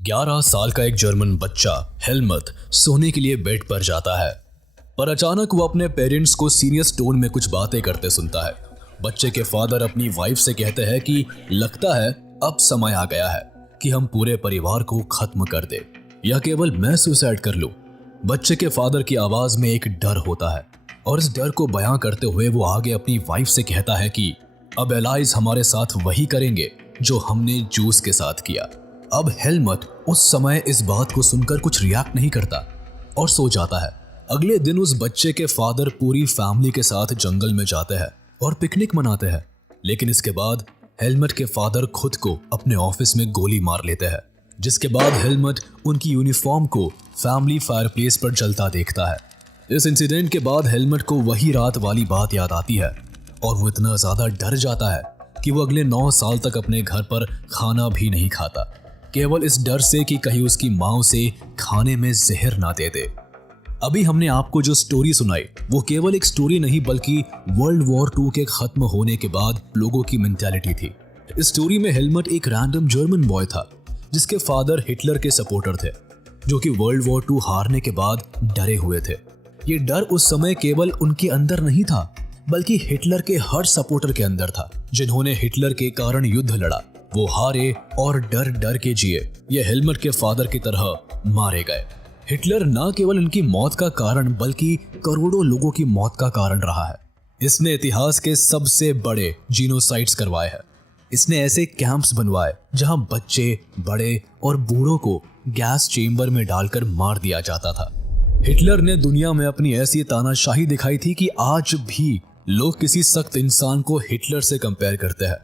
11 साल का एक जर्मन बच्चा हेलमट सोने के लिए बेड पर जाता है, पर अचानक वो अपने पेरेंट्स को सीरियस टोन में कुछ बातें करते सुनता है। बच्चे के फादर अपनी वाइफ से कहते हैं कि लगता है अब समय आ गया है कि हम पूरे परिवार को खत्म कर दे या केवल मैं सुसाइड कर लूं। बच्चे के फादर की आवाज में एक डर होता है और इस डर को बयां करते हुए वो आगे अपनी वाइफ से कहता है कि अब एलाइज हमारे साथ वही करेंगे जो हमने जूस के साथ किया। अब हेलमट उस समय इस बात को सुनकर कुछ रिएक्ट नहीं करता और सो जाता है। अगले दिन उस बच्चे के फादर पूरी फैमिली के साथ जंगल में जाते हैं और पिकनिक मनाते हैं, लेकिन इसके बाद हेलमट के फादर खुद को अपने ऑफिस में गोली मार लेते हैं, जिसके बाद हेलमट उनकी यूनिफॉर्म को फैमिली फायरप्लेस पर जलता देखता है। इस इंसिडेंट के बाद हेलमट को वही रात वाली बात याद आती है और वो इतना ज्यादा डर जाता है कि वो अगले 9 साल तक अपने घर पर खाना भी नहीं खाता, केवल इस डर से कि कहीं उसकी माँ उसे खाने में जहर ना दे दे। अभी हमने आपको जो स्टोरी सुनाई वो केवल एक स्टोरी नहीं बल्कि वर्ल्ड वॉर 2 के खत्म होने के बाद लोगों की मेंटालिटी थी। इस स्टोरी में हेलमट एक रैंडम जर्मन बॉय था जिसके फादर हिटलर के सपोर्टर थे, जो कि वर्ल्ड वॉर 2 हारने के बाद डरे हुए थे। ये डर उस समय केवल उनके अंदर नहीं था बल्कि हिटलर के हर सपोर्टर के अंदर था, जिन्होंने हिटलर के कारण युद्ध लड़ा। वो हारे और डर डर के जिए। ये हेलमट के फादर की तरह मारे गए। हिटलर न केवल उनकी मौत का कारण बल्कि करोड़ों लोगों की मौत का कारण रहा है। इसने इतिहास के सबसे बड़े जीनोसाइड्स करवाए हैं। इसने ऐसे कैंप्स बनवाए जहां बच्चे, बड़े और बूढ़ों को गैस चेम्बर में डालकर मार दिया जाता था। हिटलर ने दुनिया में अपनी ऐसी तानाशाही दिखाई थी कि आज भी लोग किसी सख्त इंसान को हिटलर से कंपेयर करते हैं,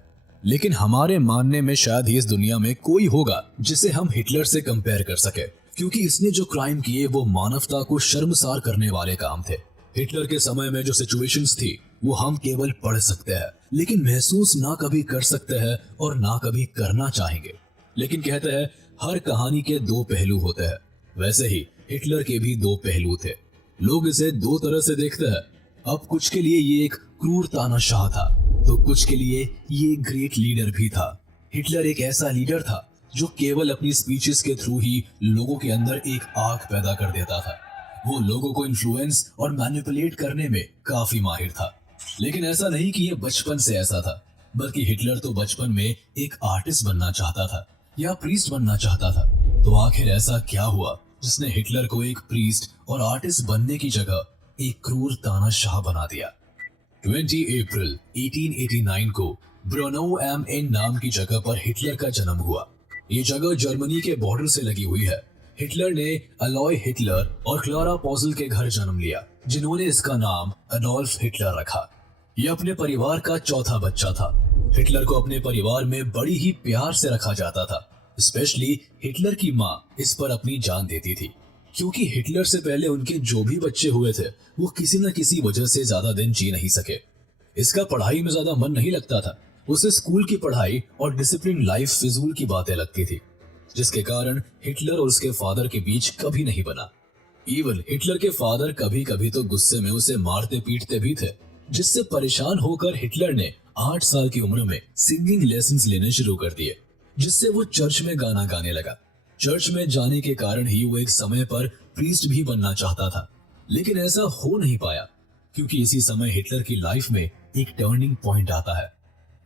लेकिन हमारे मानने में शायद ही इस दुनिया में कोई होगा जिसे हम हिटलर से कंपेयर कर सके, क्योंकि इसने जो क्राइम किए वो मानवता को शर्मसार करने वाले काम थे। हिटलर के समय में जो सिचुएशंस थी वो हम केवल पढ़ सकते हैं, लेकिन महसूस ना कभी कर सकते हैं और ना कभी करना चाहेंगे। लेकिन कहते हैं हर कहानी के 2 पहलू होते हैं, वैसे ही हिटलर के भी 2 पहलू थे। लोग इसे 2 तरह से देखते हैं। अब कुछ के लिए ये एक क्रूर तानाशाह था तो कुछ के लिए ये ग्रेट लीडर भी था। हिटलर एक ऐसा लीडर था जो केवल अपनी स्पीचेस के थ्रू ही लोगों के अंदर एक आग पैदा कर देता था। वो लोगों को इन्फ्लुएंस और मैनिपुलेट करने में काफी माहिर था। लेकिन ऐसा नहीं कि ये बचपन से ऐसा था, बल्कि हिटलर तो बचपन में एक आर्टिस्ट बनना चाहता था या प्रीस्ट बनना चाहता था। तो आखिर ऐसा क्या हुआ जिसने हिटलर को एक प्रीस्ट और आर्टिस्ट बनने की जगह एक क्रूर तानाशाह बना दिया। 20 अप्रैल 1889 को ब्रोनो एम एन नाम की जगह पर हिटलर का जन्म हुआ। ये जगह जर्मनी के बॉर्डर से लगी हुई है। हिटलर ने अलॉय हिटलर और क्लारा पॉजल के घर जन्म लिया, जिन्होंने इसका नाम अडोल्फ हिटलर रखा। यह अपने परिवार का चौथा बच्चा था। हिटलर को अपने परिवार में बड़ी ही प्यार से रखा जाता था। स्पेशली हिटलर की माँ इस पर अपनी जान देती थी, क्योंकि हिटलर से पहले उनके जो भी बच्चे हुए थे वो किसी न किसी वजह से ज्यादा दिन जी नहीं सके। इसका पढ़ाई में ज्यादा मन नहीं लगता था। उसे स्कूल की पढ़ाई और डिसिप्लिन लाइफ फिजूल की बातें लगती थी, जिसके कारण हिटलर और उसके फादर के बीच कभी नहीं बना। इवन हिटलर के फादर कभी कभी तो गुस्से में उसे मारते पीटते भी थे, जिससे परेशान होकर हिटलर ने 8 साल की उम्र में सिंगिंग लेसन्स लेने शुरू कर दिए, जिससे वो चर्च में गाना गाने लगा। चर्च में जाने के कारण ही वो एक समय पर प्रीस्ट भी बनना चाहता था, लेकिन ऐसा हो नहीं पाया, क्योंकि इसी समय हिटलर की लाइफ में एक टर्निंग पॉइंट आता है।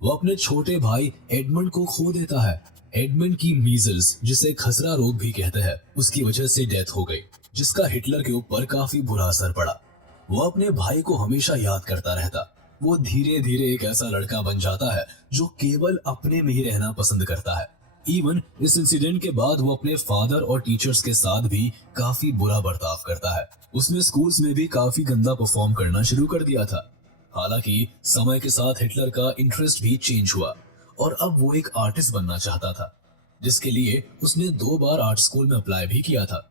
वो अपने छोटे भाई एडमंड को खो देता है। एडमंड की मीजल्स, जिसे खसरा रोग भी कहते हैं, उसकी वजह से डेथ हो गई, जिसका हिटलर के ऊपर काफी बुरा असर पड़ा। वो अपने भाई को हमेशा याद करता रहता। वो धीरे धीरे एक ऐसा लड़का बन जाता है जो केवल अपने में ही रहना पसंद करता है। इवन इस इंसिडेंट के बाद वो अपने फादर और टीचर्स के साथ भी काफी बुरा बर्ताव करता है। उसने स्कूल्स में भी काफी गंदा परफॉर्म करना शुरू कर दिया था। हालांकि समय के साथ हिटलर का इंटरेस्ट भी चेंज हुआ और अब वो एक आर्टिस्ट बनना चाहता था, जिसके लिए उसने 2 बार आर्ट स्कूल में अप्लाई भी किया था,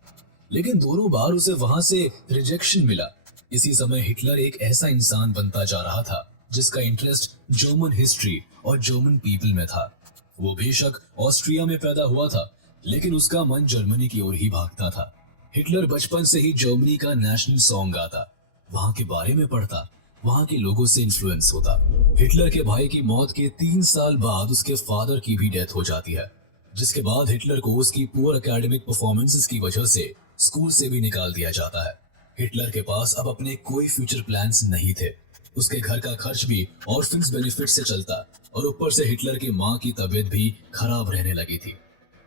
लेकिन दोनों बार उसे वहां से रिजेक्शन मिला। इसी समय हिटलर एक ऐसा इंसान बनता जा रहा था जिसका इंटरेस्ट जर्मन हिस्ट्री और जर्मन पीपल में था। वो बेशक ऑस्ट्रिया में पैदा हुआ था, लेकिन उसका मन जर्मनी की ओर ही भागता था। हिटलर बचपन से ही जर्मनी का नेशनल सॉन्ग गाता, वहां के बारे में पढ़ता, वहां के लोगों से इन्फ्लुएंस होता। हिटलर के भाई की मौत के 3 साल बाद उसके फादर की भी डेथ हो जाती है। जिसके बाद हिटलर को उसकी पुअर एकेडमिक परफॉर्मेंसेस की वजह से स्कूल से भी निकाल दिया जाता है। हिटलर के पास अब अपने कोई फ्यूचर प्लान्स नहीं थे। उसके घर का खर्च भी ऑर्फन्स बेनिफिट से चलता और ऊपर से हिटलर की माँ की तबीयत भी खराब रहने लगी थी।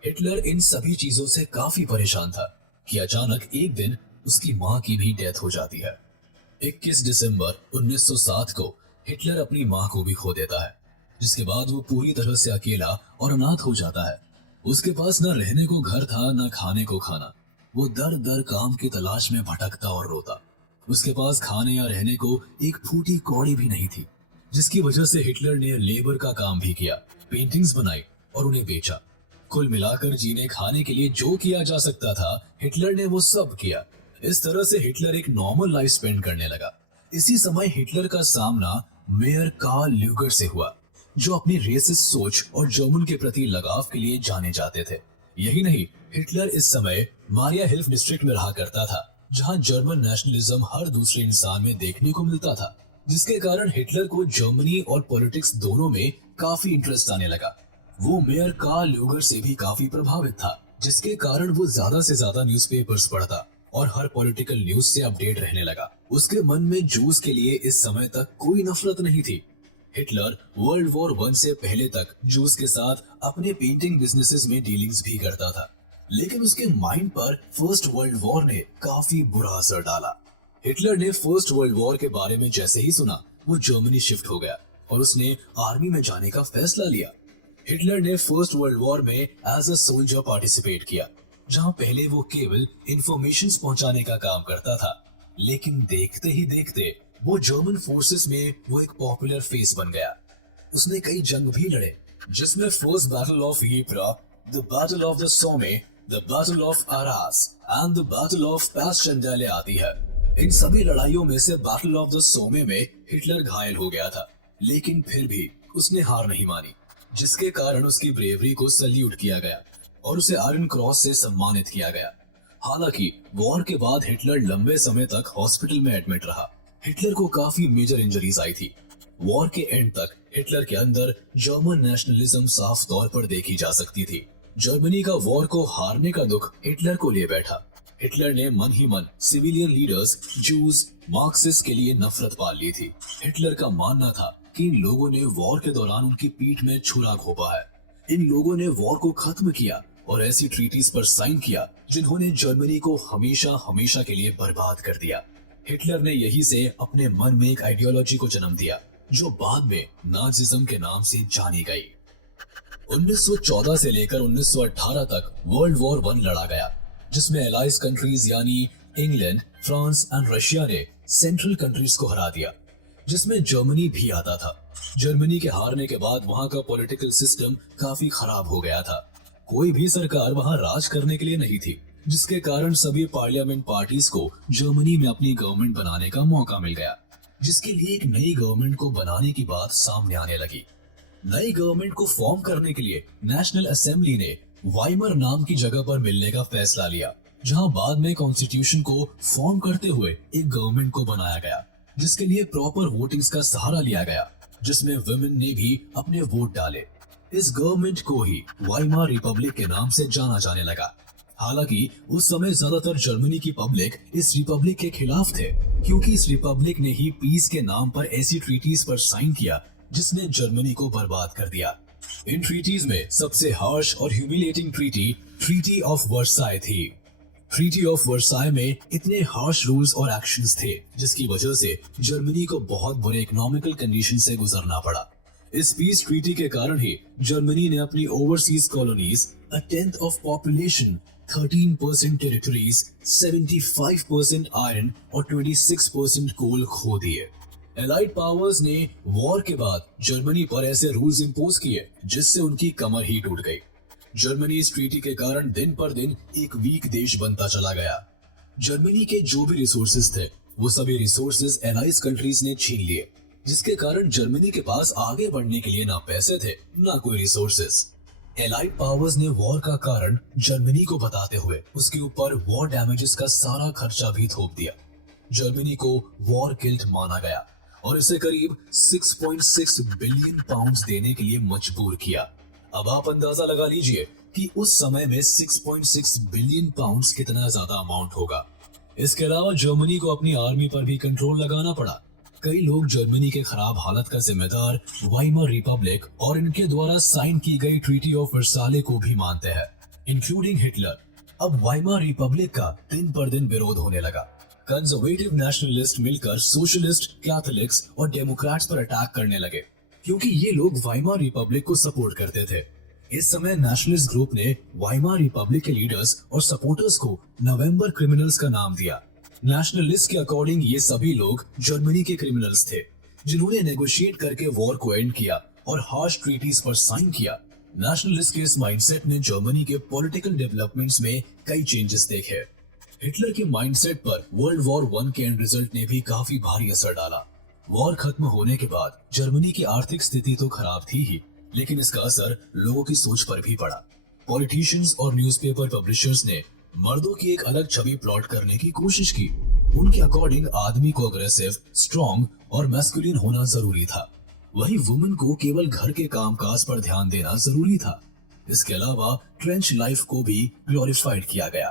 हिटलर इन सभी चीजों से काफी परेशान था कि अचानक एक दिन उसकी माँ की भी डेथ हो जाती है। 21 दिसंबर 1907 को हिटलर अपनी माँ को भी खो देता है, जिसके बाद वो पूरी तरह से अकेला और अनाथ हो जाता है। उसके पास न रहने को घर था, न खाने को खाना। वो दर दर काम की तलाश में भटकता और रोता। उसके पास खाने या रहने को एक फूटी कौड़ी भी नहीं थी, जिसकी वजह से हिटलर ने लेबर का काम भी किया, पेंटिंग्स बनाई और उन्हें बेचा। कुल मिलाकर जीने खाने के लिए जो किया जा सकता था, हिटलर ने वो सब किया। इस तरह से हिटलर एक नॉर्मल लाइफ स्पेंड करने लगा। इसी समय हिटलर का सामना मेयर कार्ल ल्यूगर से हुआ, जो अपनी रेसिस्ट सोच और जर्मन के प्रति लगाव के लिए जाने जाते थे। यही नहीं, हिटलर इस समय मारिया हिल्फ डिस्ट्रिक्ट में रहा करता था, जहां जर्मन नेशनलिज्म हर दूसरे इंसान में देखने को मिलता था, जिसके कारण हिटलर को जर्मनी और पॉलिटिक्स दोनों में काफी इंटरेस्ट आने लगा। वो मेयर कार्ल ल्यूगर से भी काफी प्रभावित था, जिसके कारण वो ज्यादा से ज्यादा न्यूज़पेपर्स पढ़ता और हर पॉलिटिकल न्यूज से अपडेट रहने लगा। उसके मन में जूस के लिए इस समय तक कोई नफरत नहीं थी। हिटलर वर्ल्ड वॉर 1 से पहले तक जूस के साथ अपने पेंटिंग बिजनेसेस में डीलिंग्स भी करता था, लेकिन उसके माइंड पर फर्स्ट वर्ल्ड वॉर ने काफी बुरा असर डाला। हिटलर ने फर्स्ट वर्ल्ड वॉर के बारे में जैसे ही सुना, वो जर्मनी शिफ्ट हो गया और उसने आर्मी में जाने का फैसला लिया। हिटलर ने फर्स्ट वर्ल्ड वॉर में एज अ सोल्जर पार्टिसिपेट किया, जहां पहले वो केवल इंफॉर्मेशंस पहुंचाने का काम करता था, लेकिन देखते ही देखते वो जर्मन फोर्सेस में वो एक पॉपुलर फेस बन गया। उसने कई जंग भी लड़े, जिसमें first battle of Ypres, the battle of the Somme, the battle of Arras and the battle of Passchendaele आती है। इन सभी लड़ाइयों में से बैटल ऑफ द सोमे में हिटलर घायल हो गया था, लेकिन फिर भी उसने हार नहीं मानी, जिसके कारण उसकी ब्रेवरी को सल्यूट किया गया और उसे आयरन क्रॉस से सम्मानित किया गया। हालांकि वॉर के बाद हिटलर लंबे समय तक हॉस्पिटल में एडमिट रहा। हिटलर को काफी मेजर इंजरीज आई थी। वॉर के एंड तक हिटलर के अंदर जर्मन नेशनलिज्म साफ तौर पर देखी जा सकती थी। जर्मनी का वॉर को हारने का दुख हिटलर को ले बैठा। हिटलर ने मन ही मन सिविलियन लीडर्स, जूस, मार्क्सिस्ट के लिए नफरत पाल ली थी। हिटलर का मानना था कि इन लोगों ने वॉर के दौरान उनकी पीठ में छुरा घोंपा है। इन लोगों ने वॉर को खत्म किया और ऐसी ट्रीटीज पर साइन किया जिन्होंने जर्मनी को हमेशा हमेशा के लिए बर्बाद कर दिया। हिटलर ने यही से अपने मन में एक आइडियोलॉजी को जन्म दिया, जो बाद में नाजिज्म के नाम से जानी गई। 1914 से लेकर 1918 तक वर्ल्ड वॉर 1 लड़ा गया, जिसमें एलाइज कंट्रीज यानी इंग्लैंड, फ्रांस एंड रशिया ने सेंट्रल कंट्रीज को हरा दिया, जिसमें जर्मनी भी आता था। जर्मनी के हारने के बाद वहां का पॉलिटिकल सिस्टम काफी खराब हो गया था। कोई भी सरकार वहां राज करने के लिए नहीं थी, जिसके कारण सभी पार्लियामेंट पार्टीज को जर्मनी में अपनी गवर्नमेंट बनाने का मौका मिल गया, जिसके लिए एक नई गवर्नमेंट को बनाने की बात सामने आने लगी। नई गवर्नमेंट को फॉर्म करने के लिए नेशनल असेंबली ने वाइमर नाम की जगह पर मिलने का फैसला लिया, जहां बाद में कॉन्स्टिट्यूशन को फॉर्म करते हुए एक गवर्नमेंट को बनाया गया, जिसके लिए प्रॉपर वोटिंग्स का सहारा लिया गया, जिसमें वुमेन ने भी अपने वोट डाले। इस गवर्नमेंट को ही वाइमार रिपब्लिक के नाम से जाना जाने लगा। हालांकि उस समय ज्यादातर जर्मनी की पब्लिक इस रिपब्लिक के खिलाफ थे, क्योंकि इस रिपब्लिक ने ही पीस के नाम पर ऐसी ट्रीटीज पर साइन किया जिसने जर्मनी को बर्बाद कर दिया। इन ट्रीटीज में सबसे हार्श और ह्यूमिलिएटिंग ट्रीटी ऑफ वर्साई थी। ट्रीटी ऑफ वर्साई में इतने हार्श रूल्स और एक्शंस थे, जिसकी वजह से जर्मनी को बहुत बुरे इकोनॉमिकल कंडीशन से गुजरना पड़ा। इस पीस ट्रीटी के कारण ही जर्मनी ने अपनी overseas colonies, a tenth of population, 13% territories, 75% iron और 26% कोल खो दिए। एलाइड पावर्स ने वॉर के बाद जर्मनी पर ऐसे रूल्स इंपोज किए जिससे उनकी कमर ही टूट गई। जर्मनी इस ट्रीटी के कारण दिन पर दिन एक वीक देश बनता चला गया। जर्मनी के जो भी रिसोर्सेज थे, वो सभी रिसोर्सेज एलाइज कंट्रीज ने छीन लिए, जिसके कारण जर्मनी के पास आगे बढ़ने के लिए ना पैसे थे, ना कोई रिसोर्सेज। एलाइड पावर्स ने वॉर का कारण जर्मनी को बताते हुए उसके ऊपर वॉर डैमेजेस का सारा खर्चा भी थोप दिया। जर्मनी को वॉर गिल्ट माना गया और इसे करीब 6.6 बिलियन पाउंड्स देने के लिए मजबूर किया। अब आप अंदाजा लगा लीजिए कि उस समय में 6.6 बिलियन पाउंड्स कितना ज्यादा अमाउंट होगा। इसके अलावा जर्मनी को अपनी आर्मी पर भी कंट्रोल लगाना पड़ा। कई लोग जर्मनी के खराब हालत का जिम्मेदार वाइमर रिपब्लिक और इनके द्वारा साइन की गई ट्रीटी ऑफ वर्साले को भी मानते हैं, इंक्लूडिंग हिटलर। अब वाइमर रिपब्लिक का दिन पर दिन विरोध होने लगा। कंजर्वेटिव नेशनलिस्ट मिलकर सोशलिस्ट, कैथोलिक्स और डेमोक्रेट्स पर अटैक करने लगे, क्योंकि ये लोग वाइमर रिपब्लिक को सपोर्ट करते थे। इस समय नेशनलिस्ट ग्रुप ने वाइमर रिपब्लिक के लीडर्स और सपोर्टर्स को नवंबर क्रिमिनल्स का नाम दिया। नेशनलिस्ट के अकॉर्डिंग ये सभी लोग जर्मनी के क्रिमिनल्स थे, जिन्होंने नेगोशिएट करके वॉर को एंड किया और हार्श ट्रीटीज पर साइन किया। नेशनलिस्ट के इस माइंडसेट ने जर्मनी के पॉलिटिकल डेवलपमेंट्स में कई चेंजेस देखे। हिटलर के माइंडसेट पर वर्ल्ड वॉर 1 के एंड रिजल्ट ने भी काफी भारी असर डाला। वॉर खत्म होने के बाद जर्मनी की आर्थिक स्थिति तो खराब थी ही, लेकिन इसका असर लोगों की सोच पर भी पड़ा। पॉलिटिशियंस और न्यूज़पेपर पब्लिशर्स ने मर्दों की एक अलग छवि प्लॉट करने की कोशिश की। उनके अकॉर्डिंग आदमी को अग्रेसिव, स्ट्रॉन्ग और मैस्कुलिन होना जरूरी था, वही वुमेन को केवल घर के कामकाज पर ध्यान देना जरूरी था। इसके अलावा ट्रेंच लाइफ को भी ग्लोरीफाइड किया गया।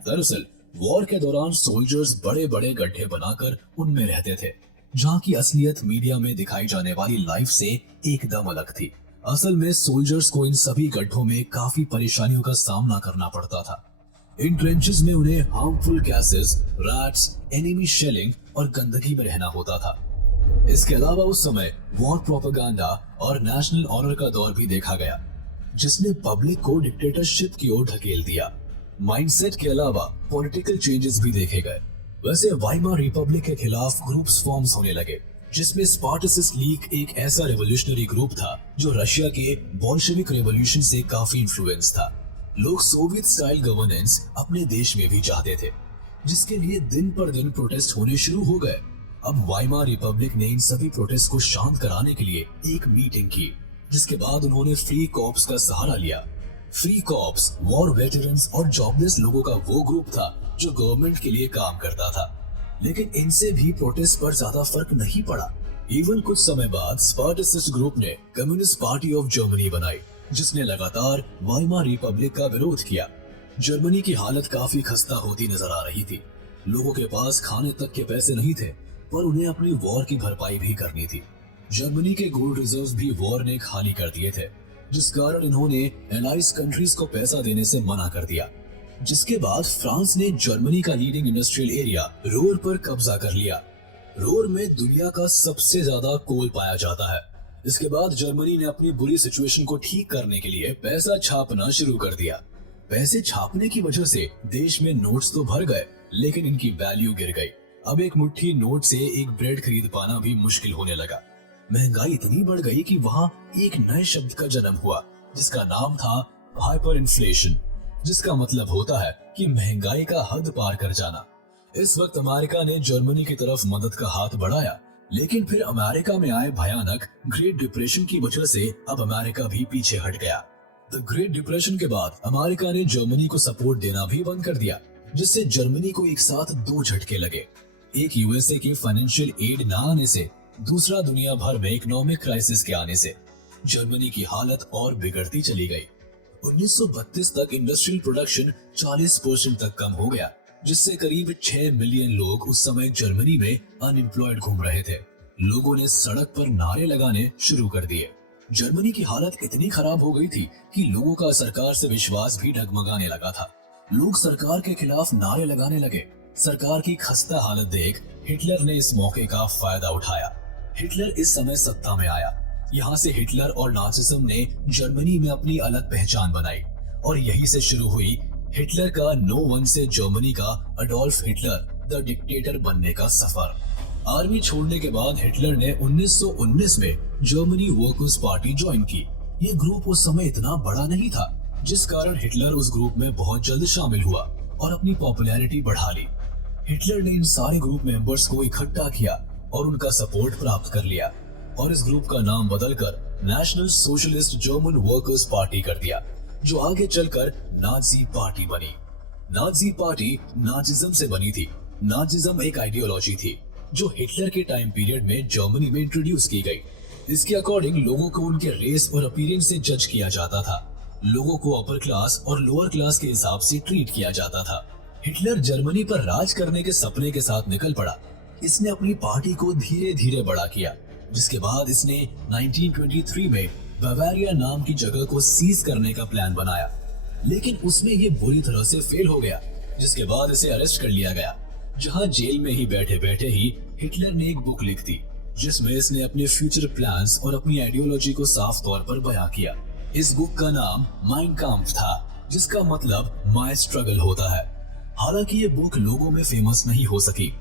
दरअसल वॉर के दौरान सोल्जर्स बड़े बड़े गड्ढे बनाकर उनमें रहते थे, जहाँ की असलियत मीडिया में दिखाई जाने वाली लाइफ से एकदम अलग थी। असल में सोल्जर्स को इन सभी गड्ढों में काफी परेशानियों का सामना करना पड़ता था। इन ट्रेंचेस में उन्हें harmful gases, rats, enemy shelling और गंदगी में रहना होता था। इसके अलावा उस समय वॉर प्रोपेगेंडा और नेशनल ऑनर का दौर भी देखा गया, जिसने पब्लिक को डिक्टेटरशिप की ओर ढकेल दिया। माइंडसेट के अलावा पॉलिटिकल चेंजेस भी देखे गए। वैसे वाइमर रिपब्लिक के खिलाफ ग्रुप्स फॉर्म्स होने लगे, जिसमें स्पार्टसिस्ट लीग एक ऐसा रेवोल्यूशनरी ग्रुप था जो रशिया के बोल्शेविक रेवोल्यूशन से काफी इन्फ्लुएंस था। लोग सोवियत स्टाइल गवर्नेंस अपने देश में भी चाहते थे, जिसके लिए दिन पर दिन प्रोटेस्ट होने शुरू हो गए। अब वाइमर रिपब्लिक ने इन सभी प्रोटेस्ट को शांत कराने के लिए एक मीटिंग की, जिसके बाद उन्होंने फ्री कॉर्प्स का सहारा लिया। फ्री कॉर्प्स वॉर वेटरन्स और जॉबलेस लोगों का वो ग्रुप था जो गवर्नमेंट के लिए काम करता था, लेकिन इनसे भी प्रोटेस्ट पर ज्यादा फर्क नहीं पड़ा। इवन कुछ समय बाद स्पार्टसिस्ट ग्रुप ने कम्युनिस्ट पार्टी ऑफ जर्मनी बनाई, जिसने लगातार वाइमर रिपब्लिक का विरोध किया। जर्मनी की हालत काफी खस्ता होती नजर आ रही थी। लोगों के पास खाने तक के पैसे नहीं थे, पर उन्हें अपनी वॉर की भरपाई भी करनी थी। जर्मनी के गोल्ड रिजर्व्स भी वॉर ने खाली कर दिए थे, जिस कारण इन्होंने एलाइज कंट्रीज को पैसा देने से मना कर दिया। जिसके बाद फ्रांस ने जर्मनी का लीडिंग इंडस्ट्रियल एरिया रोर पर कब्जा कर लिया। रोर में दुनिया का सबसे ज्यादा कोल पाया जाता है। इसके बाद जर्मनी ने अपनी बुरी सिचुएशन को ठीक करने के लिए पैसा छापना शुरू कर दिया। पैसे छापने की वजह से देश में नोट्स तो भर गए, लेकिन इनकी वैल्यू गिर गई। अब एक मुट्ठी नोट से एक ब्रेड खरीद पाना भी मुश्किल होने लगा। महंगाई इतनी बढ़ गई कि वहाँ एक नए शब्द का जन्म हुआ, जिसका नाम था हाइपर इन्फ्लेशन, जिसका मतलब होता है कि महंगाई का हद पार कर जाना। इस वक्त अमेरिका ने जर्मनी की तरफ मदद का हाथ बढ़ाया, लेकिन फिर अमेरिका में आए भयानक ग्रेट डिप्रेशन की वजह से अब अमेरिका भी पीछे हट गया। द ग्रेट डिप्रेशन के बाद अमेरिका ने जर्मनी को सपोर्ट देना भी बंद कर दिया, जिससे जर्मनी को एक साथ दो झटके लगे। एक यूएसए के फाइनेंशियल एड न आने से, दूसरा दुनिया भर में इकोनॉमिक क्राइसिस के आने से जर्मनी की हालत और बिगड़ती चली गई। 1932 तक इंडस्ट्रियल प्रोडक्शन 40% तक कम हो गया, जिससे करीब 6 मिलियन लोग उस समय जर्मनी में अनएम्प्लॉयड घूम रहे थे। लोगों ने सड़क पर नारे लगाने शुरू कर दिए। जर्मनी की हालत इतनी खराब हो गई थी कि लोगों का सरकार से विश्वास भी डगमगाने लगा था। लोग सरकार के खिलाफ नारे लगाने लगे। सरकार की खस्ता हालत देख हिटलर ने इस मौके का फायदा उठाया। हिटलर इस समय सत्ता में आया। यहाँ से हिटलर और नाजिज्म ने जर्मनी में अपनी अलग पहचान बनाई, और यहीं से शुरू हुई हिटलर का नो वन से जर्मनी का अडोल्फ हिटलर द डिक्टेटर बनने का सफर। आर्मी छोड़ने के बाद हिटलर ने 1919 में जर्मनी वर्कर्स पार्टी ज्वाइन की। ये ग्रुप उस समय इतना बड़ा नहीं था, जिस कारण हिटलर उस ग्रुप में बहुत जल्द शामिल हुआ और अपनी पॉपुलैरिटी बढ़ा ली। हिटलर ने इन सारे ग्रुप मेंबर्स को इकट्ठा किया और उनका सपोर्ट प्राप्त कर लिया, और इस ग्रुप का नाम बदलकर national socialist German workers party कर दिया, जो आगे चलकर नाजी पार्टी बनी। नाजी पार्टी नाजिज्म से बनी थी। नाजिज्म एक आइडियोलॉजी थी जो हिटलर के टाइम पीरियड में जर्मनी में इंट्रोड्यूस की गई। इसके अकॉर्डिंग लोगों को उनके रेस और अपीयरेंस से जज किया जाता था। लोगों को अपर क्लास और लोअर क्लास के हिसाब से ट्रीट किया जाता था। हिटलर जर्मनी पर राज करने के सपने के साथ निकल पड़ा। इसने अपनी पार्टी को धीरे धीरे बड़ा किया, जिसके बाद इसने 1923 में बावारिया नाम की जगह को सीज करने का प्लान बनाया, लेकिन उसमें ये बुरी तरह से फेल हो गया, जिसके बाद इसे अरेस्ट कर लिया गया, जहां जेल में ही बैठे बैठे ही हिटलर ने एक बुक लिख दी, जिसमें इसने अपने फ्यूचर प्लान्स और अपनी आइडियोलॉजी को साफ तौर पर बयां किया। इस बुक का नाम माइन काम्फ था, जिसका मतलब माय स्ट्रगल होता है। हालांकि ये बुक लोगों में फेमस नहीं हो सकी।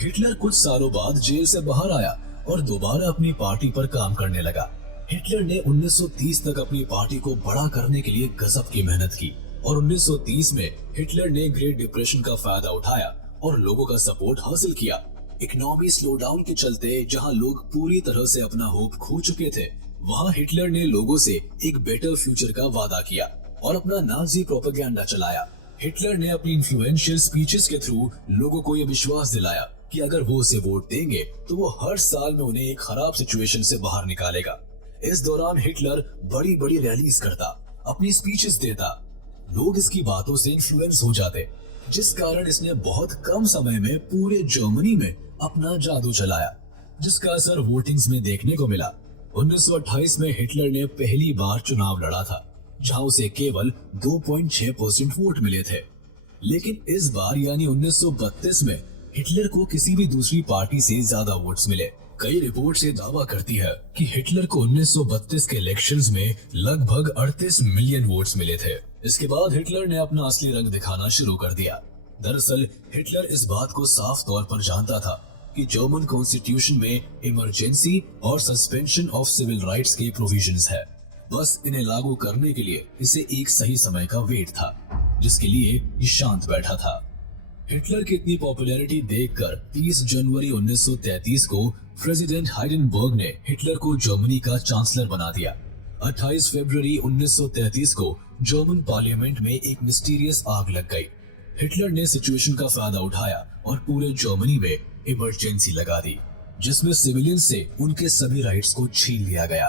हिटलर कुछ सालों बाद जेल से बाहर आया और दोबारा अपनी पार्टी पर काम करने लगा। हिटलर ने 1930 तक अपनी पार्टी को बड़ा करने के लिए गजब की मेहनत की और 1930 में हिटलर ने ग्रेट डिप्रेशन का फायदा उठाया और लोगों का सपोर्ट हासिल किया। इकोनॉमी स्लो डाउन के चलते जहां लोग पूरी तरह से अपना होप खो चुके थे, वहां हिटलर ने लोगों से एक बेटर फ्यूचर का वादा किया और अपना नाजी प्रोपेगेंडा चलाया। हिटलर ने अपनी इन्फ्लुएंशियल स्पीचेस के थ्रू लोगों को यह विश्वास दिलाया कि अगर वो उसे वोट देंगे तो वो हर साल में उन्हें एक खराब सिचुएशन से बाहर निकालेगा। इस दौरान हिटलर बड़ी बड़ी रैलीज करता, अपनी स्पीचेस देता। लोग इसकी बातों से इन्फ्लुएंस हो जाते, जिस कारण इसने बहुत कम समय में पूरे जर्मनी में अपना जादू चलाया, जिसका असर वोटिंग्स में देखने को मिला। 1928 में हिटलर ने पहली बार चुनाव लड़ा था, जहां उसे केवल 2.6% वोट मिले थे। लेकिन इस बार यानी 1932 में हिटलर को किसी भी दूसरी पार्टी से ज्यादा वोट्स मिले। कई रिपोर्ट से दावा करती है कि हिटलर को 1932 के इलेक्शंस में लगभग 38 मिलियन वोट्स मिले थे। इसके बाद हिटलर ने अपना असली रंग दिखाना शुरू कर दिया। दरअसल हिटलर इस बात को साफ तौर पर जानता था कि जर्मन कॉन्स्टिट्यूशन में इमरजेंसी और सस्पेंशन ऑफ सिविल राइट्स के प्रोविजंस है। बस इन्हें लागू करने के लिए इसे एक सही समय का वेट था, जिसके लिए ये शांत बैठा था। हिटलर की इतनी पॉपुलैरिटी देखकर 30 जनवरी 1933 को प्रेसिडेंट हाइडेनबर्ग ने हिटलर को जर्मनी का चांसलर बना दिया। 28 फरवरी 1933 को जर्मन पार्लियामेंट में एक मिस्टीरियस आग लग गई। हिटलर ने सिचुएशन का फायदा उठाया और पूरे जर्मनी में इमरजेंसी लगा दी, जिसमें सिविलियन से उनके सभी राइट्स को छीन लिया गया।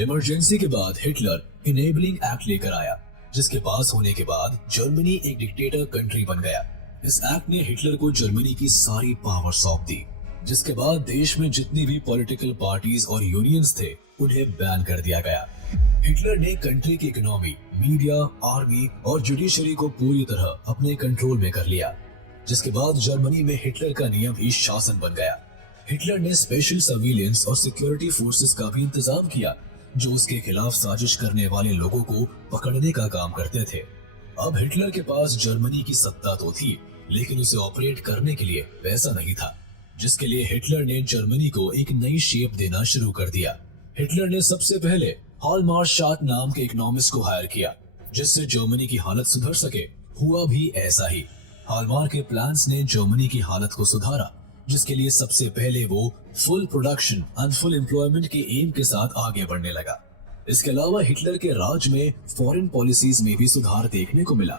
इमरजेंसी के बाद हिटलर इनेबलिंग एक्ट लेकर आया, जिसके पास होने के बाद जर्मनी एक डिक्टेटर कंट्री बन गया। इस एक्ट ने हिटलर को जर्मनी की सारी पावर सौंप दी, जिसके बाद देश में जितनी भी पॉलिटिकल पार्टीज और यूनियंस थे उन्हें बैन कर दिया गया। हिटलर ने कंट्री की इकोनॉमी, मीडिया, आर्मी और जुडिशरी को पूरी तरह अपने कंट्रोल में कर लिया, जिसके बाद जर्मनी में हिटलर का नियम ही शासन बन गया। हिटलर ने स्पेशल सर्विलेंस और सिक्योरिटी फोर्सेस का भी इंतजाम किया, जो उसके खिलाफ साजिश करने वाले लोगों को पकड़ने का काम करते थे। अब हिटलर के पास जर्मनी की सत्ता तो थी, लेकिन उसे ऑपरेट करने के लिए पैसा नहीं था, जिसके लिए हिटलर ने जर्मनी को एक नई शेप देना शुरू कर दिया। हिटलर ने सबसे पहले हॉलमार्शाट नाम के इकोनॉमिस्ट को हायर किया, जिससे जर्मनी की हालत सुधर सके। हुआ भी ऐसा ही। हॉलमार्क के प्लान्स ने जर्मनी की हालत को सुधारा, जिसके लिए सबसे पहले वो full production and full employment के एम के साथ आगे बढ़ने लगा। इसके अलावा हिटलर के राज में फॉरेन पॉलिसीज में भी सुधार देखने को मिला।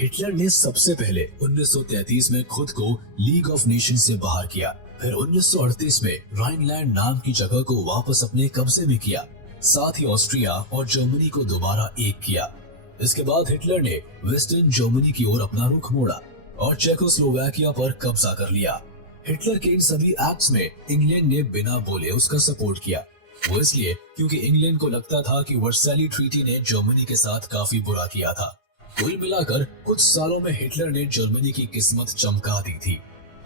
हिटलर ने सबसे पहले 1933 में खुद को लीग ऑफ नेशन से बाहर किया, फिर 1938 में राइनलैंड नाम की जगह को वापस अपने कब्जे में किया, साथ ही ऑस्ट्रिया और जर्मनी को दोबारा एक किया। इसके बाद हिटलर ने वेस्टर्न जर्मनी की ओर अपना रुख मोड़ा और चेकोस्लोवाकिया पर कब्जा कर लिया। हिटलर के इन सभी एक्ट्स में इंग्लैंड ने बिना बोले उसका सपोर्ट किया। वो इसलिए क्योंकि इंग्लैंड को लगता था कि वर्साइली ट्रीटी ने जर्मनी के साथ काफी बुरा किया था। कुल मिलाकर कुछ सालों में हिटलर ने जर्मनी की किस्मत चमका दी थी,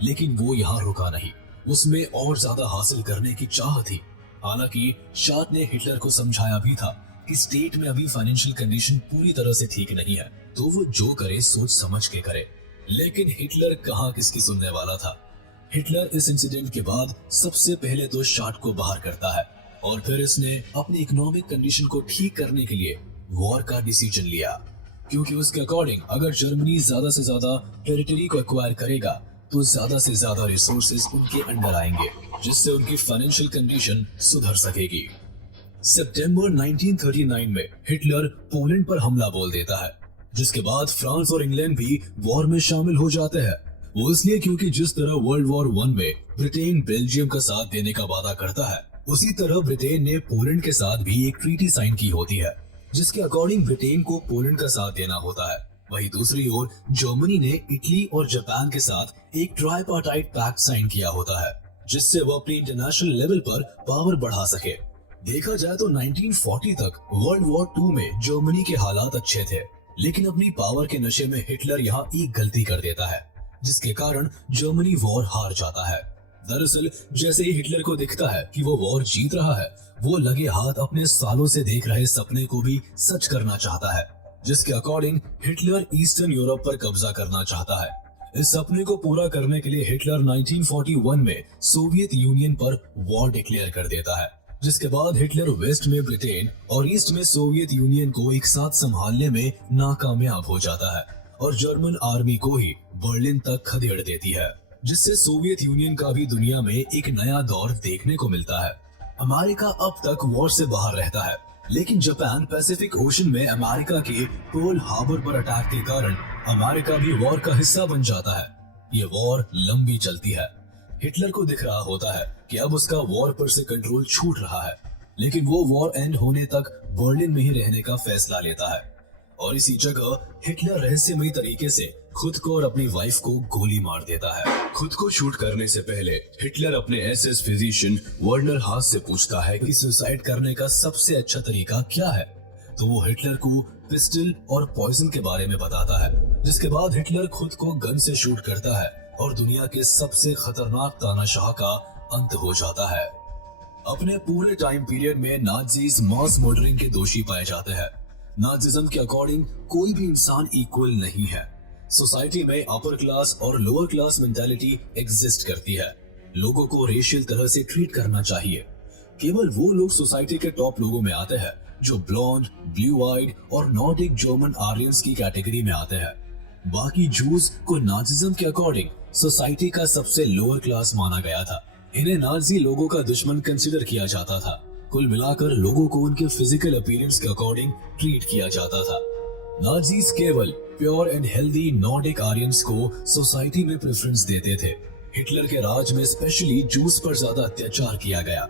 लेकिन वो यहाँ रुका नहीं। उसमें और ज्यादा हासिल करने की चाह थी। हालांकि शाट ने हिटलर को समझाया भी था कि स्टेट में अभी फाइनेंशियल कंडीशन पूरी तरह से ठीक नहीं है, तो वो जो करे सोच समझ के करे। लेकिन हिटलर कहाँ किसकी सुनने वाला था। हिटलर इस इंसिडेंट के बाद सबसे पहले तो शाट को बाहर करता है और फिर इसने अपनी इकोनॉमिक कंडीशन को ठीक करने के लिए वॉर का डिसीजन लिया, क्योंकि उसके अकॉर्डिंग अगर जर्मनी ज्यादा से ज्यादा टेरिटरी को एक्वायर करेगा तो ज्यादा से ज्यादा रिसोर्सेज उनके अंडर आएंगे, जिससे उनकी फाइनेंशियल कंडीशन सुधर सकेगी। सितंबर 1939 में हिटलर पोलैंड पर हमला बोल देता है, जिसके बाद फ्रांस और इंग्लैंड भी वॉर में शामिल हो जाते हैं। वो इसलिए क्योंकि जिस तरह वर्ल्ड वॉर 1 में ब्रिटेन बेल्जियम का साथ देने का वादा करता है, उसी तरह ब्रिटेन ने पोलैंड के साथ भी एक ट्रीटी साइन की होती है। जिसके अकॉर्डिंग ब्रिटेन को पोलैंड का साथ देना होता है। वहीं दूसरी ओर जर्मनी ने इटली और जापान के साथ एक ट्राइपार्टाइट पैक्ट साइन किया होता है, जिससे वो अपनी इंटरनेशनल लेवल पर पावर बढ़ा सके। देखा जाए तो 1940 तक वर्ल्ड वॉर 2 में जर्मनी के हालात अच्छे थे, लेकिन अपनी पावर के नशे में हिटलर यहाँ एक गलती कर देता है, जिसके कारण जर्मनी वॉर हार जाता है। दरअसल जैसे ही हिटलर को दिखता है कि वो वॉर जीत रहा है, वो लगे हाथ अपने सालों से देख रहे सपने को भी सच करना चाहता है, जिसके अकॉर्डिंग हिटलर ईस्टर्न यूरोप पर कब्जा करना चाहता है। इस सपने को पूरा करने के लिए हिटलर 1941 में सोवियत यूनियन पर वॉर डिक्लेयर कर देता है, जिसके बाद हिटलर वेस्ट में ब्रिटेन और ईस्ट में सोवियत यूनियन को एक साथ संभालने में नाकामयाब हो जाता है और जर्मन आर्मी को ही बर्लिन तक खदेड़ देती है, जिससे सोवियत यूनियन का भी दुनिया में एक नया दौर देखने को मिलता है। अमेरिका अब तक वॉर से बाहर रहता है, लेकिन जापान पैसिफिक ओशन में अमेरिका के पर्ल हार्बर पर अटैक के कारण अमेरिका भी वॉर का हिस्सा बन जाता है। ये वॉर लंबी चलती है। हिटलर को दिख रहा होता है कि अब उसका वॉर पर से कंट्रोल छूट रहा है, लेकिन वो वॉर एंड होने तक बर्लिन में ही रहने का फैसला लेता है और इसी जगह हिटलर रहस्यमयी तरीके से खुद को और अपनी वाइफ को गोली मार देता है। खुद को शूट करने से पहले हिटलर अपने एसएस फिजिशियन वर्नर हास से पूछता है कि सुसाइड करने का सबसे अच्छा तरीका क्या है, तो वो हिटलर को पिस्टल और पॉइजन के बारे में बताता है, जिसके बाद हिटलर खुद को गन से शूट करता है और दुनिया के सबसे खतरनाक तानाशाह का अंत हो जाता है। अपने पूरे टाइम पीरियड में नाज़ीज मास मर्डरिंग के दोषी पाए जाते हैं। नाजिज्म के अकॉर्डिंग कोई भी इंसान इक्वल नहीं है। सोसाइटी में अपर क्लास और लोअर क्लास मेंटालिटी एग्जिस्ट करती है। लोगों को रेशियल तरह से ट्रीट करना चाहिए। केवल वो लोग सोसाइटी के टॉप लोगों में आते हैं जो ब्लॉन्ड, ब्लू आइड और नॉर्डिक जर्मन आर्यंस की कैटेगरी में आते हैं। बाकी जूस को नाजिज्म के अकॉर्डिंग सोसाइटी का सबसे लोअर क्लास माना गया था। इन्हें नाजी लोगों का दुश्मन कंसिडर किया जाता था। कुल मिलाकर लोगों को उनके फिजिकल अपीयरेंस के अकॉर्डिंग ट्रीट किया जाता था। नाजीज केवल pure and healthy Nordic Aryans को सोसाइटी में प्रेफरेंस देते थे। हिटलर के राज में स्पेशली जूस पर ज्यादा अत्याचार किया गया।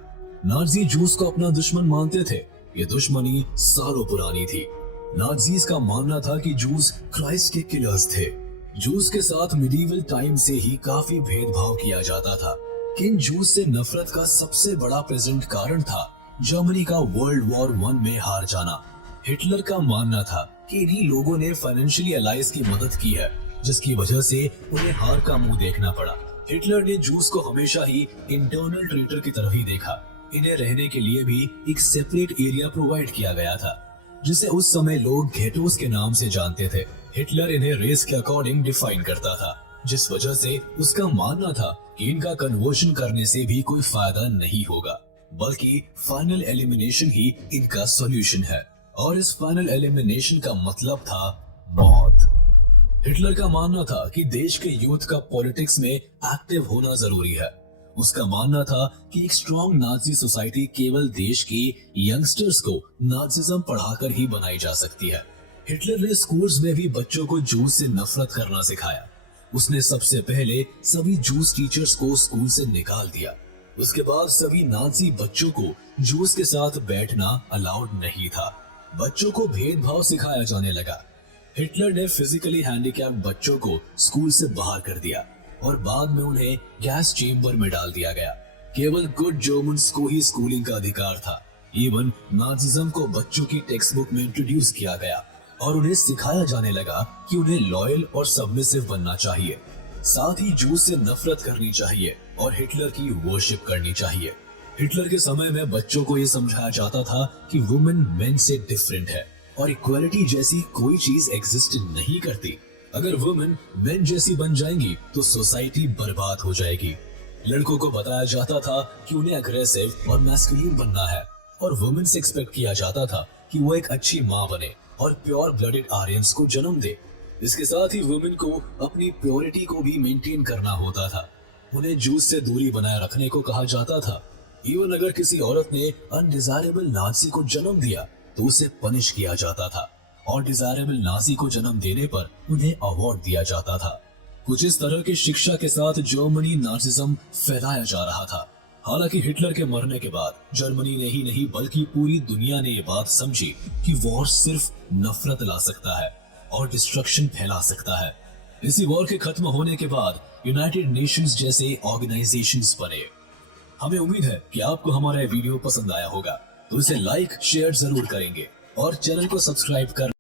नाजी जूस को अपना दुश्मन मानते थे। ये दुश्मनी सालों पुरानी थी। नाजीज का मानना था कि जूस क्राइस्ट के किलर्स थे। जूस के साथ मिडीवल टाइम से ही काफी भेदभाव किया जाता था। किन जूस से नफरत का सबसे बड़ा प्रेजेंट कारण था जर्मनी का वर्ल्ड वॉर 1 में हार जाना। हिटलर का मानना था कि इन्हीं लोगों ने फाइनेंशियली अलाइज की मदद की है, जिसकी वजह से उन्हें हार का मुंह देखना पड़ा। हिटलर ने जूस को हमेशा ही इंटरनल ट्रेटर की तरह ही देखा। इन्हें रहने के लिए भी एक सेपरेट एरिया प्रोवाइड किया गया था, जिसे उस समय लोग गेटोस के नाम से जानते थे। हिटलर इन्हें रेस के अकॉर्डिंग डिफाइन करता था, जिस वजह से उसका मानना था कि इनका कन्वर्शन करने से भी कोई फायदा नहीं होगा, बल्कि फाइनल एलिमिनेशन ही इनका सॉल्यूशन है। और इस फाइनल एलिमिनेशन का मतलब था मौत। हिटलर का मानना था कि देश के यूथ का पॉलिटिक्स में एक्टिव होना जरूरी है। उसका मानना था कि एक स्ट्रॉन्ग नाजी सोसाइटी केवल देश के यंगस्टर्स को नाजिज्म पढ़ाकर ही बनाई जा सकती है। हिटलर ने स्कूल्स में भी बच्चों को जूस से नफरत करना सिखाया। उसने सबसे पहले सभी जूस टीचर्स को स्कूल से निकाल दिया। उसके बाद सभी नाजी बच्चों को जूस के साथ बैठना अलाउड नहीं था। बच्चों को भेदभाव सिखाया जाने लगा। हिटलर ने फिजिकली हैंडीकैप्ड बच्चों को स्कूल से बाहर कर दिया और बाद में उन्हें गैस चेम्बर में डाल दिया गया। केवल गुड जर्मन्स को ही स्कूलिंग का अधिकार था। इवन नाजिज्म को बच्चों की टेक्स्ट बुक में इंट्रोड्यूस किया गया और उन्हें सिखाया जाने लगा कि उन्हें लॉयल और सबमिसिव बनना चाहिए। साथ ही जूस से नफरत करनी चाहिए और हिटलर की वर्शिप करनी चाहिए। हिटलर के समय में बच्चों को यह समझाया जाता था कि वुमेन मेन से डिफरेंट है और इक्वालिटी जैसी कोई चीज एग्जिस्ट नहीं करती। अगर वुमेन मेन जैसी बन जाएंगी तो सोसाइटी बर्बाद हो जाएगी। लड़कों को बताया जाता था कि उन्हें अग्रेसिव और मैस्कुलिन बनना है और वुमेन से एक्सपेक्ट किया जाता था कि वो एक अच्छी माँ बने और प्योर ब्लडेड आर्यंस को जन्म दे। इसके साथ ही वुमेन को अपनी प्योरिटी को भी मेंटेन करना होता था। उन्हें जूस से दूरी बनाए रखने को कहा जाता था। इवन अगर किसी औरत ने अनडिजायरेबल नाजी को जन्म दिया तो उसे पनिश किया जाता था और डिजायरेबल नाजी को जन्म देने पर उन्हें अवार्ड दिया जाता था। कुछ इस तरह की शिक्षा के साथ जर्मनी नाजिज्म फैलाया जा रहा था। हालांकि हिटलर के मरने के बाद जर्मनी ने ही नहीं बल्कि पूरी दुनिया ने ये बात समझी कि वॉर सिर्फ नफरत ला सकता है और डिस्ट्रक्शन फैला सकता है। इसी वॉर के खत्म होने के बाद यूनाइटेड नेशंस जैसे ऑर्गेनाइजेशंस बने। हमें उम्मीद है कि आपको हमारा ये वीडियो पसंद आया होगा, तो इसे लाइक शेयर जरूर करेंगे और चैनल को सब्सक्राइब कर